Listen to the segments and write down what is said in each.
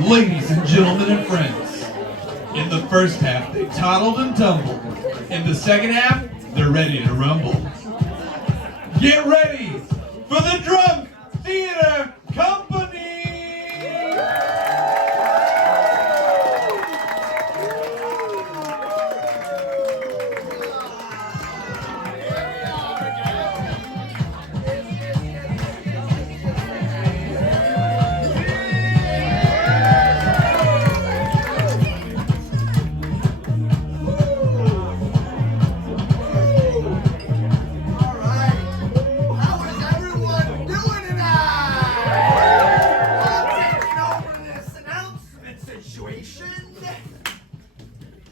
Ladies and gentlemen and friends, in the first half they toddled and tumbled. In the second half, they're ready to rumble. Get ready for the Drunk Theater Company!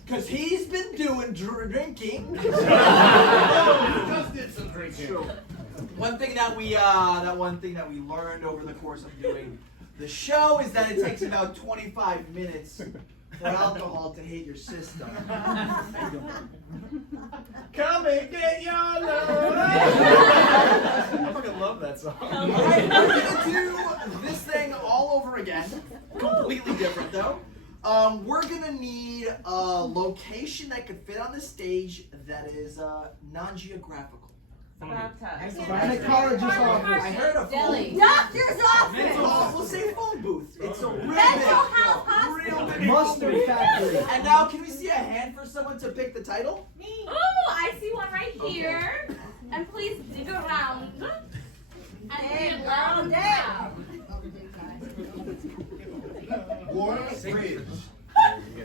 Because he's been doing drinking. Just did some drinking. One thing that we learned over the course of doing the show is that it takes about 25 minutes for alcohol to hit your system. Come and get your love. I fucking love that song. Alright, we're gonna do this thing all over again. Completely different though. We're gonna need a location that could fit on the stage that is non-geographical. Psychologist's office. I heard a phone. Doctor's office. We'll say phone booth. It's a real Mental big, health real big Mustard phone booth. factory. And now, can we see a hand for someone to pick the title? Me. Oh, I see one right here. And please dig around. And dig around down. Warm fridge.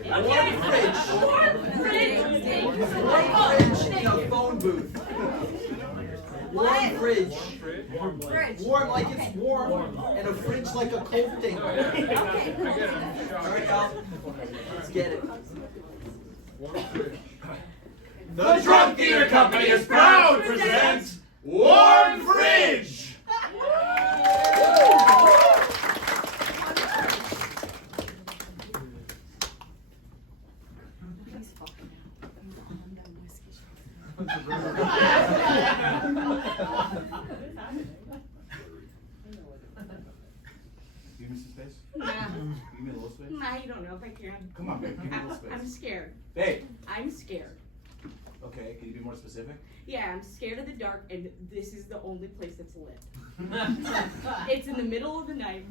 Warm fridge. Warm fridge. Warm fridge in a phone booth. Warm fridge. Fridge. Warm like it's warm, and a fridge like a cold thing. Okay. Alright, y'all. Let's get it. The Drunk Theater Company is proud to present Warm Fridge. Give me some space. Nah. Give me a little space. Nah, you don't know if I can. Come on, babe. Give me a little space. I'm scared. Babe. I'm scared. Okay, can you be more specific? Yeah, I'm scared of the dark, and this is the only place that's lit. It's in the middle of the night.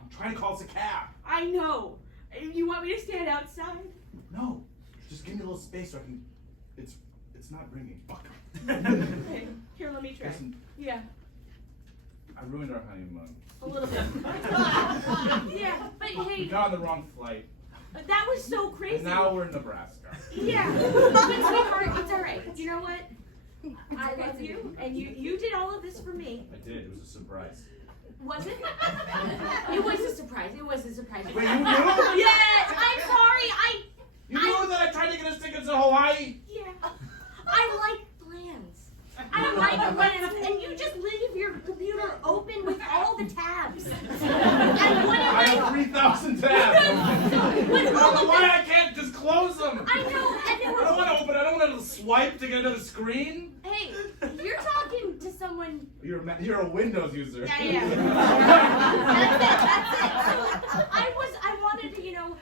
I'm trying to call us a cab. I know. You want me to stand outside? No, just give me a little space so I can. It's not ringing. Fuck. Okay. Here, let me try. Listen. Yeah, I ruined our honeymoon. a little bit. Yeah, but We hey, got on the wrong flight, that was so crazy. and now we're in Nebraska. Yeah, but sweetheart, it's all right. You know what? I love you, and you did all of this for me. I did. It was a surprise. Was it? It was a surprise. It was a surprise. Wait, you knew? Yes, I'm sorry. You knew that I tried to get us tickets to Hawaii? Yeah. I like plans. I like plans, and you just leave your computer open with all the tabs. And one of I have 3,000 tabs. I don't know why I can't just close them. I know, and there I were. don't want to open. I don't want to swipe to get to the screen. Hey, you're talking to someone. You're a Windows user. Yeah. That's it. So I wanted to, get on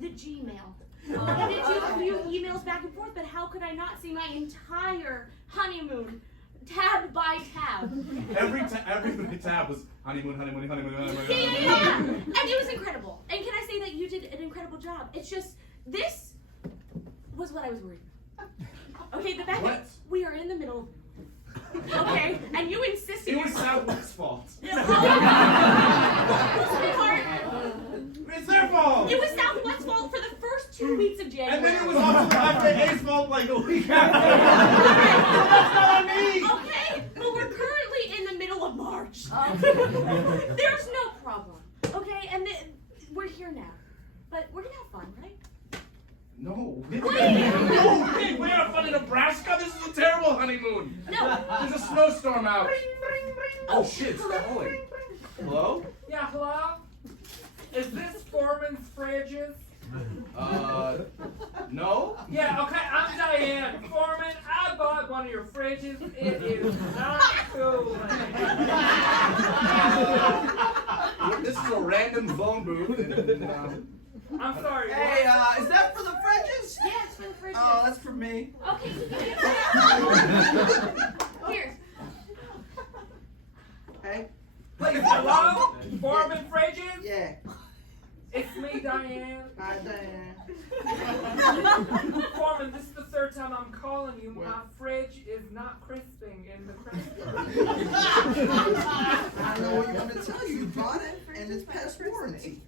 the Gmail. I wanted to do a few emails back and forth, but how could I not see my entire honeymoon, tab by tab? Every tab was honeymoon. Yeah. And it was incredible. And can I say that you did an incredible job? It's just, this was what I was worried about. Okay, the fact that we are in the middle of, okay, and you insisted. It was Southwest's fault. Sweetheart, It's their fault. it was Southwest's fault for the first 2 weeks of January. And then it was also FAA's fault like a week after. That's not on me. Okay, but we're currently in the middle of March. There's no problem. Okay, and we're here now. But we're gonna have fun, right? No. Wait. No, wait, we're gonna have fun in Nebraska? This is a terrible honeymoon. No. There's a snowstorm out. Oh, shit, it's hello. calling. Hello? Yeah, hello? Is this Foreman's Fridges? No? Yeah, okay, I'm Diane Foreman. I bought one of your fridges. It is not cool. This is a random phone booth. And, I'm sorry. Hey, what? is that for the fridges? Yeah, it's for the fridges. Oh, that's for me. Okay, you can get it. Here. Hey? Please, hello? Foreman fridges? Yeah. It's me, Diane. Hi, Diane. Foreman, this is the third time I'm calling you. My fridge is not crisping in the crisper. I don't know what you want to tell you. You bought it, and it's past warranty.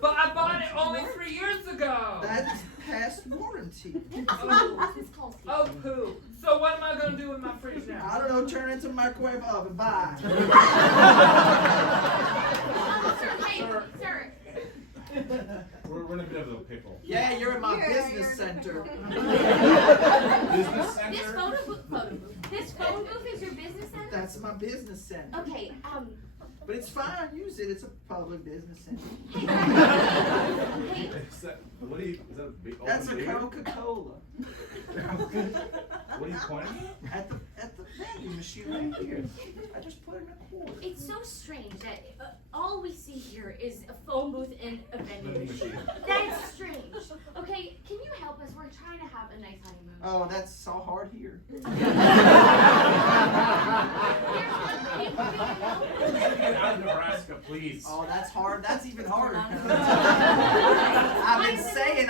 But I bought it only 3 years ago. That's past warranty. Oh, poo. So what am I going to do with my fridge now? I don't know, turn it into a microwave oven. Bye. Sir. we're in a bit of a pickle. Yeah, you're in my business center. Business This center? photo booth. This phone booth is your business center? That's my business center. Okay, But it's fine, use it. It's a public business center. hey, Is that, what do you, is that a big That's a open beer? Coca-Cola. What are you pointing At the vending machine right here. I just put in a quarter. it's so strange that all we see here is a phone booth and a vending machine. That's strange. Okay, can you help us? We're trying to have a nice honeymoon. Oh, that's so hard here. at? Get out of Nebraska, please. Oh, that's hard. That's even harder.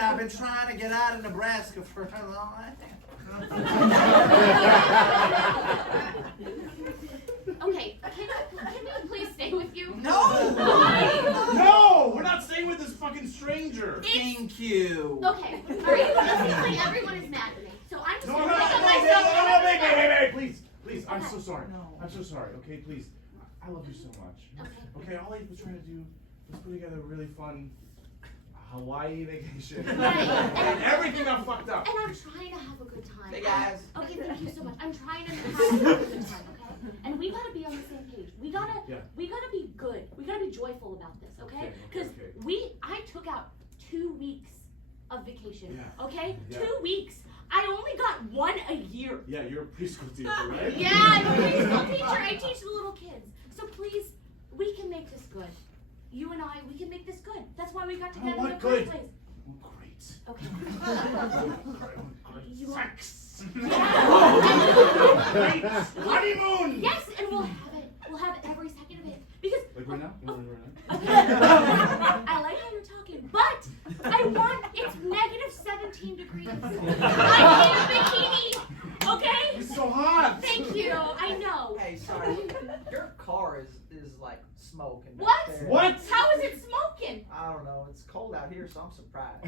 I've been trying to get out of Nebraska for a long time. Okay, can we please stay with you? No! Why? No! We're not staying with this fucking stranger! Thank you. Okay, alright, it seems like everyone is mad at me. So I'm just No, gonna no, pick no, up no, myself. wait, please, I'm Okay. so sorry. No. I'm so sorry, okay, please. I love you so much. Okay, all I was trying to do was put together a really fun Hawaii vacation. Right. And everything got fucked up. And I'm trying to have a good time. Hey, guys. Okay, thank you so much. I'm trying to have a good time, okay? And we gotta be on the same page. We gotta be good. We gotta be joyful about this, okay? Because I took out 2 weeks of vacation, Yeah. okay? Yeah. 2 weeks. I only got 1 a year. Yeah, you're a preschool teacher, right? Yeah, I'm a preschool teacher. I teach the little kids. So please, we can make this good. You and I, we can make this good. That's why we got together in the what first good? place. Oh, great. Okay. You want- Sex! Yeah. Great! Honeymoon! Yes, and we'll have it. We'll have every second of it. Because Like right now? You want to right now? okay, I like how you're talking, but I want it's negative 17 degrees. I need a bikini. Okay? It's so hot! Thank you. I know. Hey, sorry. Your car is like smoking. back What? there. What? How is it smoking? I don't know. It's cold out here, so I'm surprised.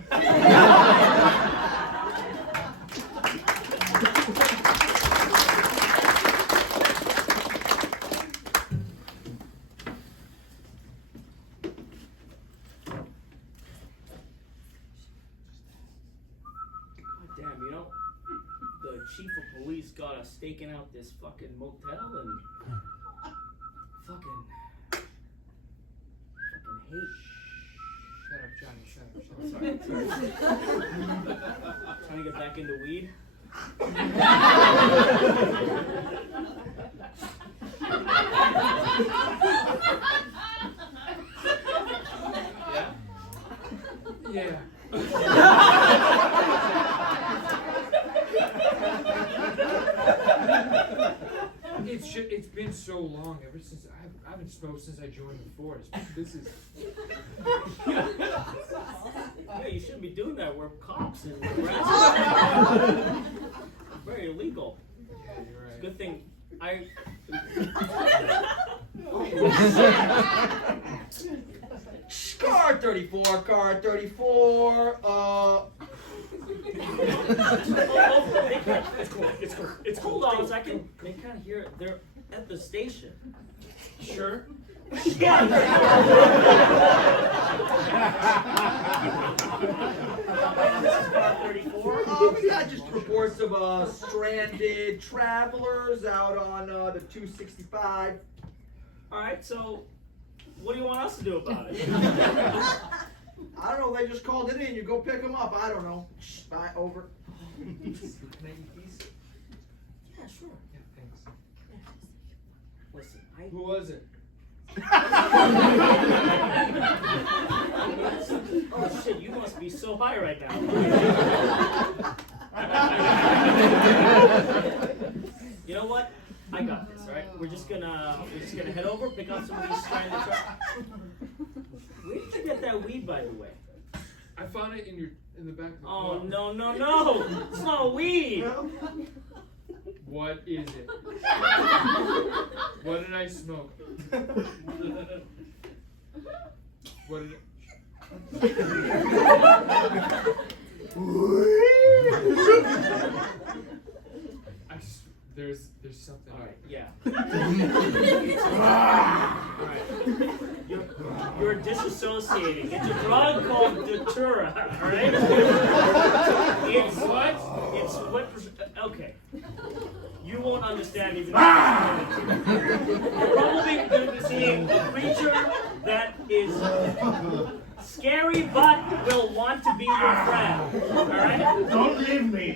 Damn, you know, the chief of police got us staking out this fucking motel and fucking hate. Shut up, Johnny. Shut up. Sorry. Trying to get back into weed. Yeah. Yeah. It's been so long. Ever since I haven't smoked since I joined the force. This is. Yeah, you shouldn't be doing that. We're cops and Nebraska. Very illegal. Yeah, you're right. Good thing Car 34, car 34. It's cool. Hold on, I can kind of hear it. They're at the station. Sure. We got just reports of stranded travelers out on the 265. All right, so what do you want us to do about it? I don't know. They just called it in. You go pick them up. I don't know. Shh, bye. Over. Can I eat these? Yeah, sure. Yeah, thanks. Listen, Who was it? Oh shit, you must be so high right now. You know what? I got this, alright? We're just gonna head over, pick up some of these stranded trucks. Where did you get that weed, by the way? I found it in the back of the Oh car. no. It's not weed. What is it? What did I smoke? What did there's something. Alright, yeah. Alright. You're disassociating. It's a drug called Datura, alright? It's what? It's what? Okay. You won't understand even. You're probably seeing a creature that is scary but will want to be your friend. Alright? Don't leave me.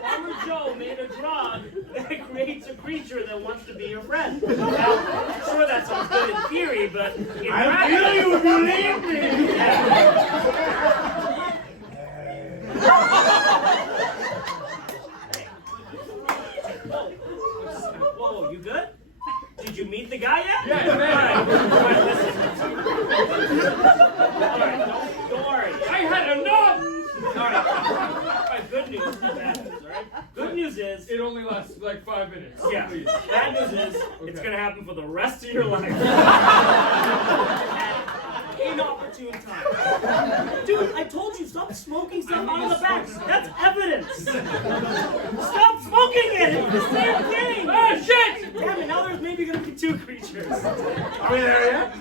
Farmer Joe made a drug that creates a creature that wants to be your friend. Now, I'm sure that sounds good in theory, but in I'll kill you if you leave me. Whoa, you good? Did you meet the guy yet? Yeah, man. Alright, listen. Alright, don't worry. I had enough! Alright, good news and bad news, alright? Good news is, It only lasts like 5 minutes. yeah, Please. bad news is, it's Okay. gonna happen for the rest of your life. Inopportune time. Dude, I told you, stop smoking stuff out of the back. That's evidence. Stop smoking it. It's the same thing. Oh shit! Damn it, now there's maybe gonna be 2 creatures. Are we there yet?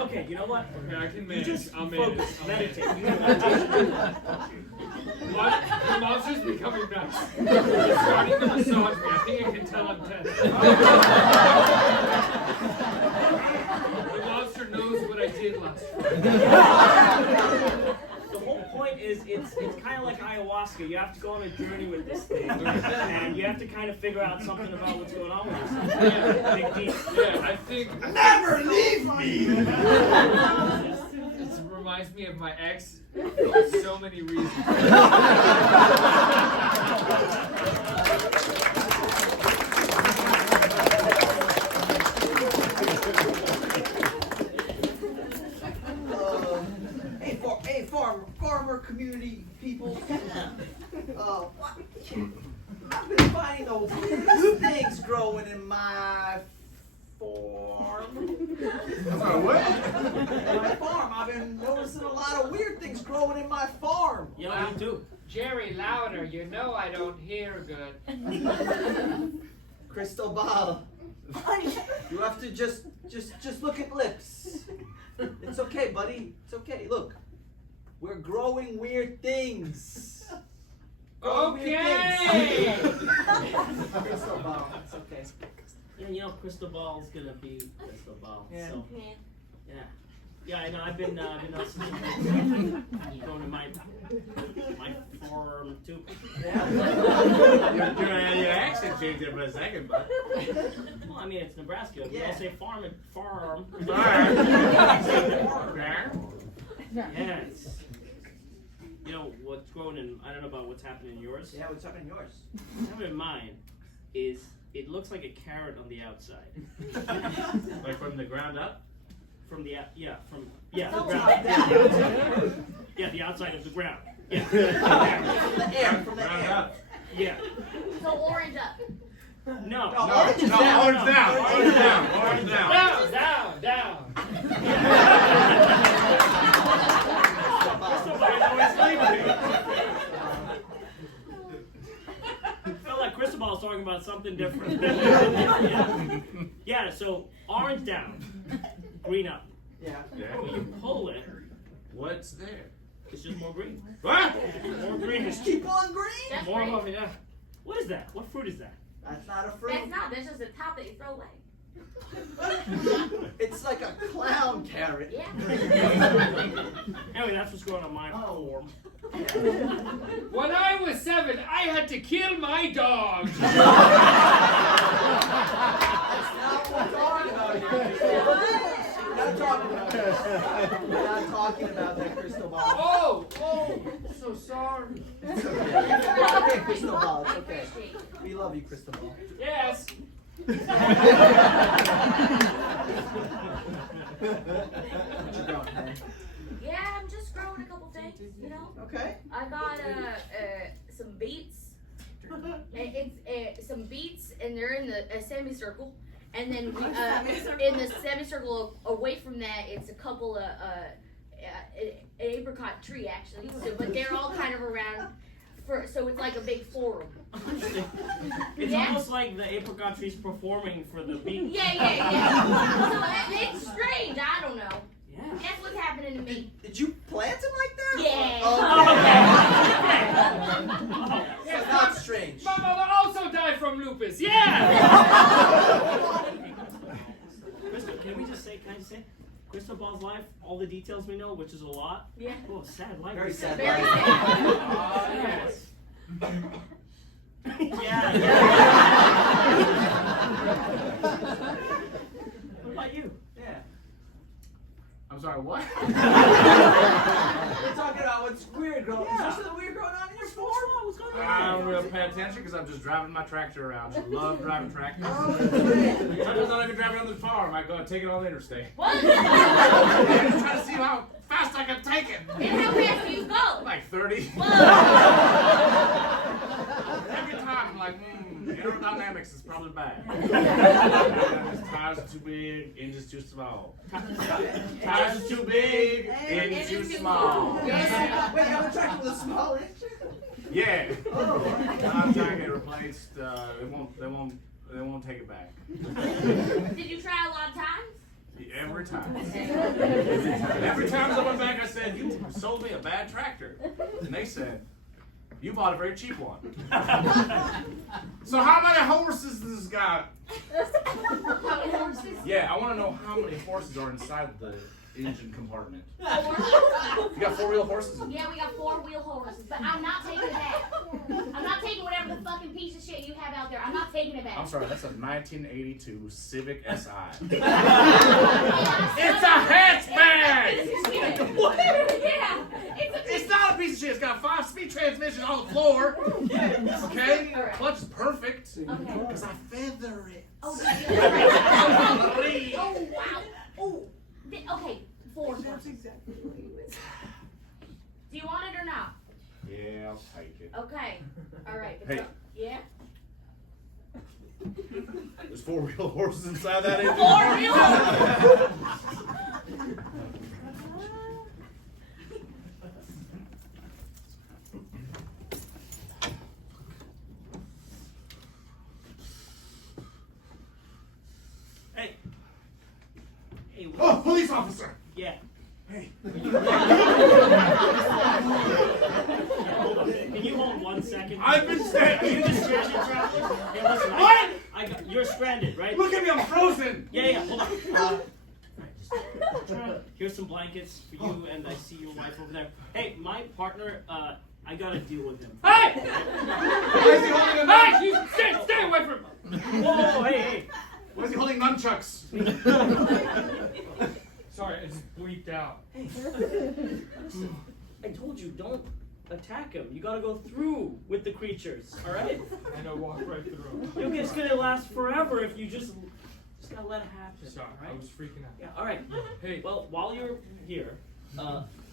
Okay, you know what? Okay, I can You manage. just I'll focus, manage. meditate. You do meditation. What? The monster's becoming nuts. It's starting to massage me. I think I can tell I'm tense. The monster knows what I did last Friday. The whole point is, it's kind of like ayahuasca. You have to go on a journey with this thing, and you have to kind of figure out something about what's going on with yourself. Yeah. Big deal. Yeah, I think Never leave me. this reminds me of my ex for so many reasons. Farmer community people. I've been finding those new things growing in my farm. What? My farm. I've been noticing a lot of weird things growing in my farm. Yeah, me too. Jerry, louder. You know I don't hear good. Crystal ball. You have to just look at lips. It's okay, buddy. It's okay. Look. We're growing weird things. Growing weird Okay. things. Crystal ball. It's okay. Yeah, you know, crystal ball's gonna be crystal ball. Yeah. So, yeah, I know. I've been noticing some things going to my farm too. Yeah. You're gonna have your accent change there for a second, bud. Well, I mean, it's Nebraska. We Yeah. all say farm and farm. Farm. Yes. You know what's growing in? I don't know about what's happening in yours. Yeah, what's up in yours? What's happening in mine is it looks like a carrot on the outside. Like from the ground up? From the the Oh, ground. down. Yeah, the outside of the ground. Yeah. From the air. From the Ground air. up. Yeah. So orange up. No. No, orange is down. Orange down. Orange down. Orange down. Down. Felt like Cristobal's talking about something different. Yeah, so orange down, green up. Yeah. When you pull it, What's there? it's just more green. What? More green. Just keep on green. That's More right. of it, yeah. What is that? What fruit is that? That's not a fruit. That's not. That's just a top that you throw away. It's like a clown carrot. Yeah. Anyway, that's what's going on my form. When I was 7, I had to kill my dog. That's not what we're talking about here. We're not talking about that. We're not talking about that crystal ball. Oh, so sorry. It's okay, crystal ball. It's okay. We love you, crystal ball. Yes. What you growing, hey? Yeah, I'm just growing a couple things, you know. Okay. I got some beets. It's some beets, and they're in the semicircle. And then in the semicircle away from that, it's a couple of an apricot tree actually. So, but they're all kind of around. So it's like a big forum. It's Yeah. almost like the apricot tree's performing for the beat. Yeah. So it's strange. I don't know. Yeah. That's what's happening to me. Did you plant him like that? Yeah. It's not strange. My mother also died from lupus. Yeah. Crystal, can I just say? Crystal Ball's life, all the details we know, which is a lot. Yeah. Oh, sad life. Very sad. Very life. sad. Yeah. What about you? Yeah. I'm sorry, what? We're talking about what's weird growing. Yeah. Is there something weird going on in your farm? What's going I don't really pay attention because I'm just driving my tractor around. Just love driving tractors. Oh, great. Sometimes I don't even drive it on the farm. I go and take it on the interstate. What? I'm just trying to see how fast I can take it. And how fast do you go? Like 30. Whoa. Every time I'm like, aerodynamics is probably bad. Tires are too big, engine's too small. Tires are too big, engine's too small. Yeah. Wait, you have a tractor with a small engine? Yeah. I'm trying to get it replaced. They won't take it back. Did you try a lot of times? Every time. Every time I went back, I said, "You sold me a bad tractor," and they said, "You bought a very cheap one." So how many horses does this got? How many horses? Yeah, I want to know how many horses are inside the engine compartment. You got 4-wheel horses? Yeah, we got 4-wheel horses, but I'm not taking it back. I'm not taking whatever the fucking piece of shit you have out there. I'm not taking it back. I'm sorry, that's a 1982 Civic SI. It's It's a hatchback! Yeah. It's not a piece of shit. It's got a 5-speed transmission on the floor. Okay? All right. Clutch is perfect. Okay. Because I feather it. Oh, wow. Oh, okay. 4 horses. Do you want it or not? Yeah, I'll take it. Okay. All right. Hey. Yeah. There's 4-wheel horses inside that engine. 4-wheel Hey. Hey. Oh, police officer! Yeah. Hey. Hold on. Can you hold 1 second? I've been Are stranded. you the stranded traveler? Hey, listen. What? You're stranded, right? Look at me, I'm frozen. Yeah. Hold on. Here's some blankets for you, and I see your wife over there. Hey, my partner. I gotta deal with him. Hey! Why is he holding a Hey! You stay away from. Whoa! Hey! Why is he holding nunchucks? Sorry, I just bleeped out. I told you, don't attack him. You gotta go through with the creatures, alright? And I walked right through. It's gonna last forever if you just gotta let it happen. Sorry, I alright? was freaking out. Yeah, alright. Hey, Well, while you're here,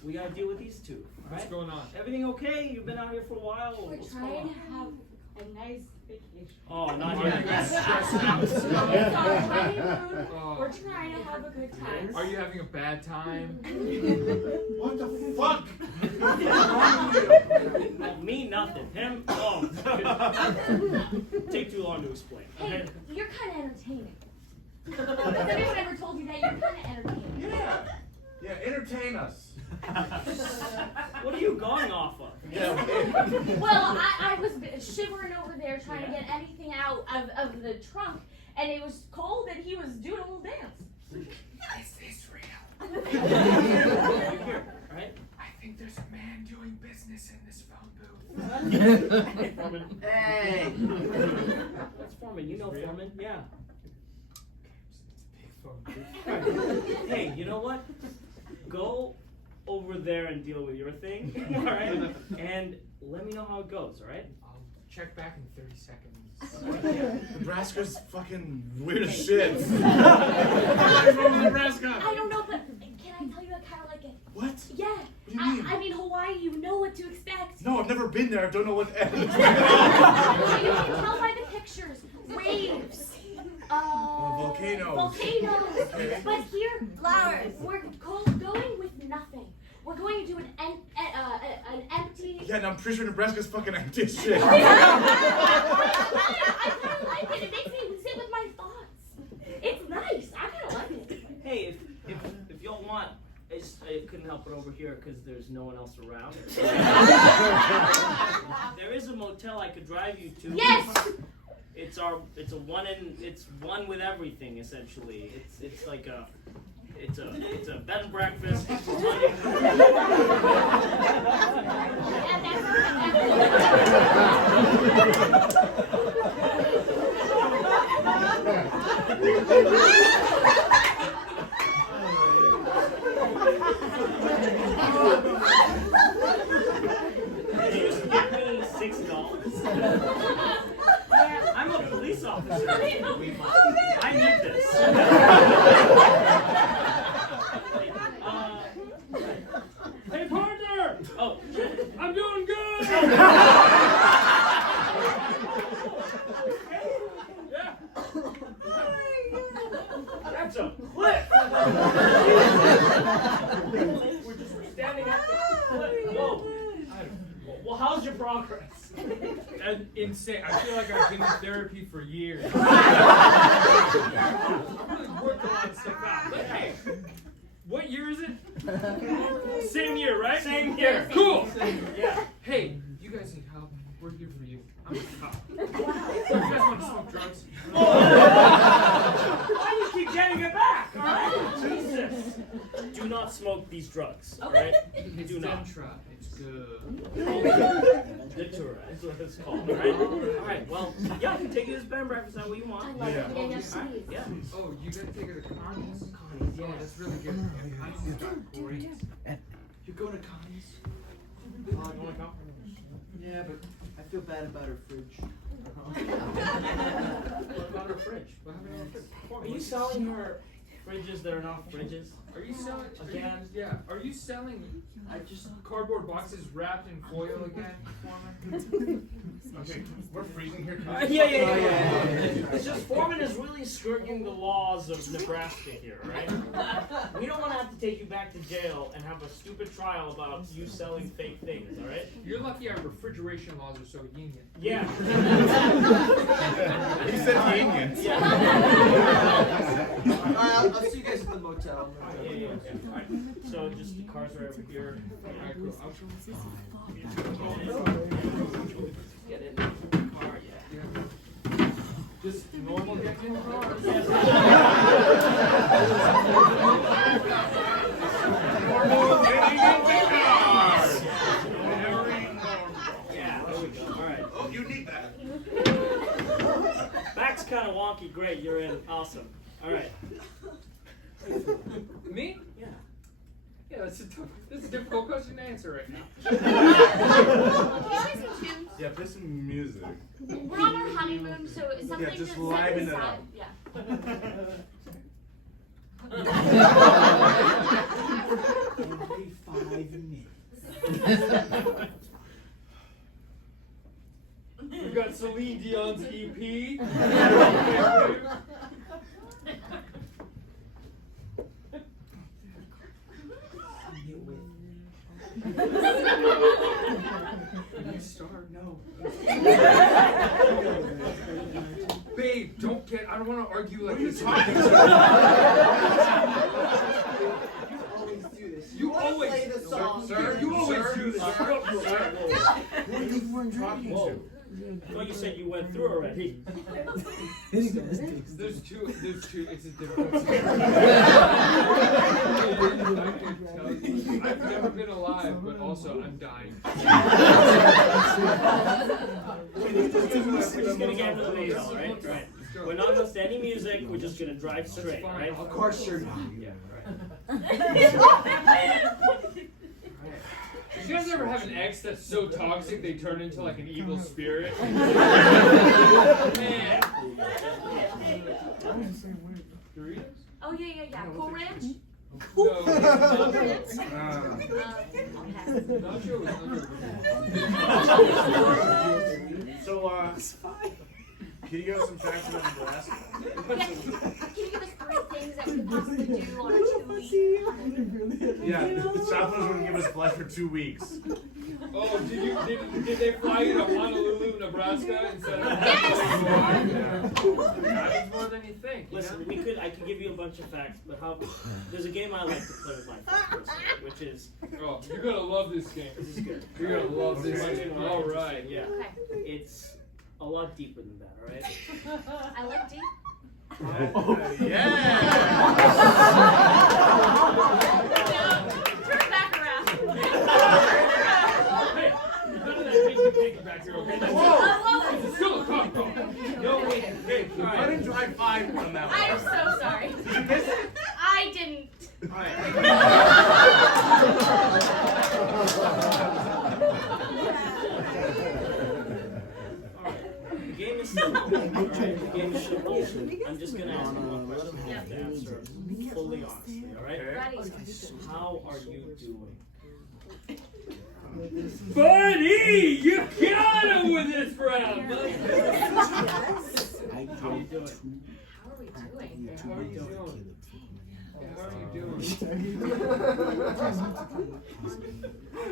we gotta deal with these two, what's alright? going on? Everything okay? You've been out here for a while? We're What's trying going to on? have a nice vacation. Oh, not Are you yet. guys stressed out? It's our honeymoon. Oh. We're trying to have a good time. Are you having a bad time? What the fuck? Me, nothing. Him, oh. Take too long to explain. Hey, you're kind of entertaining. Has anyone ever told you that? You're kind of entertaining. Yeah. Yeah, entertain us. What are you going off of? Well, I was shivering over there trying to get anything out of the trunk, and it was cold, and he was doing a little dance. Is this real? Here, right? I think there's a man doing business in this phone booth. Hey, Foreman. Hey! That's Foreman. You know Foreman? Yeah. Big phone booth. Hey, you know what? Go over there and deal with your thing, all right? And let me know how it goes, all right? I'll check back in 30 seconds. Nebraska's fucking weird as shit. Nebraska! I don't know, but can I tell you I kind of like it? What? Yeah. What do you mean? I mean, Hawaii, you know what to expect. No, I've never been there. I don't know what. You can tell by the pictures. Waves. Volcanoes. Volcanoes. Okay. But here, Flowers. we're going with nothing. We're going to do an empty. Yeah, and I'm pretty sure Nebraska's fucking empty as shit. I kind of like it. It makes me sit with my thoughts. It's nice. I kind of like it. Hey, if y'all want, I couldn't help it over here because there's no one else around. There is a motel I could drive you to. Yes. It's one with everything essentially. It's like a bed and breakfast. They used to give me $6. Yeah, I'm a police officer. I need this. Hey, partner! Oh, I'm doing good! Yeah. that's a cliff! We're just standing at the cliff. Whoa. Well, how's your progress? That's insane. I feel like I've been in therapy for years. I'm really working a lot of stuff out. But hey, what year is it? Same year, right? Same year. Cool. Yeah. Hey, you guys need help? We're here for you. I'm a cop. You guys want to smoke drugs? Why do you keep getting it back? All right? Jesus. Do not smoke these drugs. All right? It's Do not. Dentra. It's good. Datura is what it's called. All right. All right. Well, yeah, I can take you this bed and breakfast. Is that what you want? I love Yeah. it. Yeah, yes, All right, please. yeah. Oh, you gotta take her to Connie's. Connie's, Oh, that's really good. Connie's got great. You're going to Connie's? You want to come? Yeah, but I feel bad about her fridge. What about her fridge? What happened to her fridge? Are you selling her fridges that are not fridges? Are you selling Again? Yeah. Are you selling I just. cardboard boxes wrapped in foil again, Foreman? Okay, we're freezing here. Yeah. yeah. It's just Foreman is really skirting the laws of Nebraska here, right? We don't want to have to take you back to jail and have a stupid trial about you selling fake things, all right? You're lucky our refrigeration laws are so lenient. Yeah. He said unions. Yeah. I'll see you guys at the motel. Yeah. All right. So just the cars are over here. Alright, cool. Get in the car, yeah. Just normal getting in cars. Yeah, there we go. All right. Oh, you need that. Back's kind of wonky. Great, you're in. Awesome. All right. Me? Yeah. Yeah, that's a difficult question to answer right now. Can you play some tunes? Yeah, play some music. We're on our honeymoon, so it's something Yeah, just set liven it aside. up. Yeah. Every 5 minutes. We've got Celine Dion's EP. Start? No. Babe, I don't want to argue like this. You always do this. You wanna always- play the song. Sir, you always do this. Who are you talking Whoa. to? I thought you said you went through already. There's two, it's a difference. I've never been alive, but also I'm dying. We're just gonna get into the main show, right? Right. We're not listening to any music, we're just gonna drive straight, right? Of course you're not. Yeah, right. Did you guys ever have an ex that's so toxic they turn into like an evil spirit? Man. Doritos? Oh yeah. Cool Ranch. No, Nachos. Okay. Nachos. So, can you give us some facts about Nebraska? Yes. Can you give us 3 things that we could possibly do on a 2-week? Yeah, Southwest would give us flight for 2 weeks. Oh, did they fly you to Honolulu, Nebraska instead of That's more than you think. Listen, I could give you a bunch of facts, but there's a game I like to play with my friends personally, which is Oh, you're gonna love this game. this is good. You're gonna love this Much game. more All right. Yeah. Okay. It's a lot deeper than that, alright? I like deep. Yeah! Turn back around. Hey, none of that pinky back here, okay? That's it's still a cock call. Yo, wait, hey, I didn't drive 5 on that one. I'm so sorry. Did you miss it? I didn't. Alright. The game is simple. Alright? The game is simple. I'm just gonna ask you one question. You have to answer fully honestly, alright? Ready. How are you doing? Buddy, you got him with this round, buddy. How are you doing? How are we doing? How are you doing? How are you doing?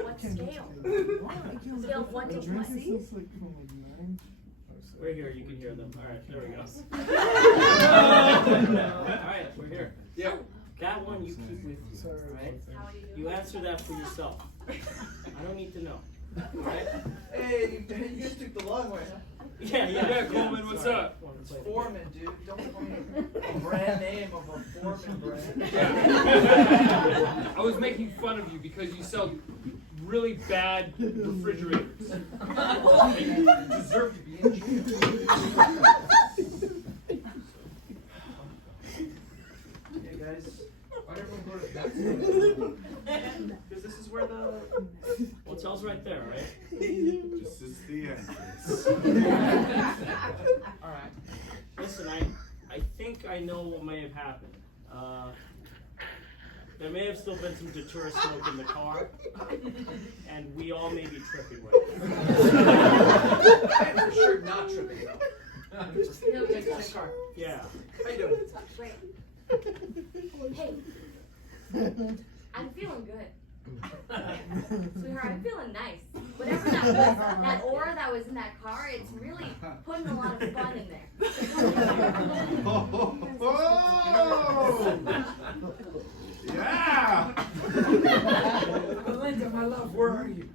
What scale? Scale of 1 to 20? We're here, you can hear them. Alright, there we go. Alright, we're here. Yeah. That one you keep with you, alright? How are you doing? You answer that for yourself. I don't need to know. Alright? Hey, you just took the long way, huh? Yeah, Coleman, what's up? Foreman, dude. Don't call me a brand name of a Foreman brand. Yeah. I was making fun of you because you sell really bad refrigerators. You deserve to be in jail. Hey guys, Why did everyone go to that? because this is where the Hotel's right there, right? This is the entrance. all right. Listen, I think I know what may have happened. There may have still been some Datura smoke in the car, and we all may be tripping right now. I'm for sure not tripping though. No, Take the car. Yeah. How you doing? Wait. Hey. I'm feeling good. Sweetheart, I'm feeling nice. Whatever that was, that aura that was in that car, it's really putting a lot of fun in there. Yeah! Melinda, my love, where are you?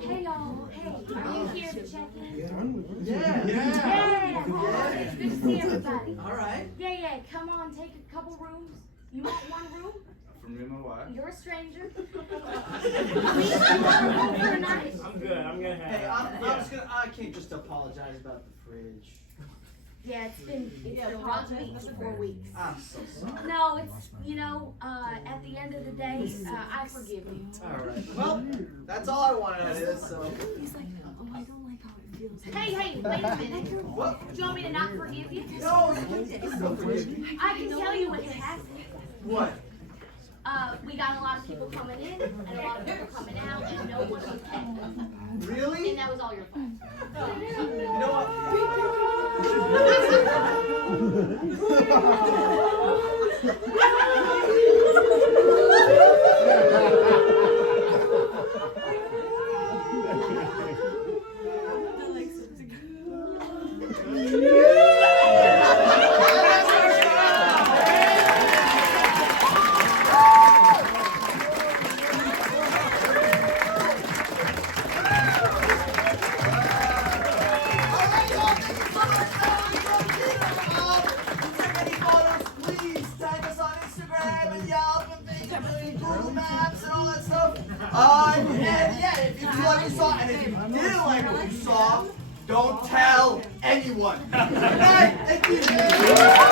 Hey y'all, hey, are you here to check in? Yeah. Yeah, it's good to see everybody. All right. Yeah, come on, take a couple rooms. You want one room? For me and my wife. You're a stranger. Please, you want a room for a night? I'm good. I'm gonna have Hey, it. I'm just gonna. I can't just apologize about the fridge. Yeah, it's been rotten week for 4 weeks. I'm so sorry. No, it's, at the end of the day, I forgive you. All right. Well, that's all I wanted out of this. So. He's like, oh, I don't like how it feels. Hey, wait a minute. What? Do you want me to not forgive you? No, you can still forgive me. I can tell you what has happened. What? We got a lot of people coming in and a lot of people coming out, and no one was paying. Really? And that was all your fault. You know what? like what you saw. Don't tell anyone. Good night. Thank you.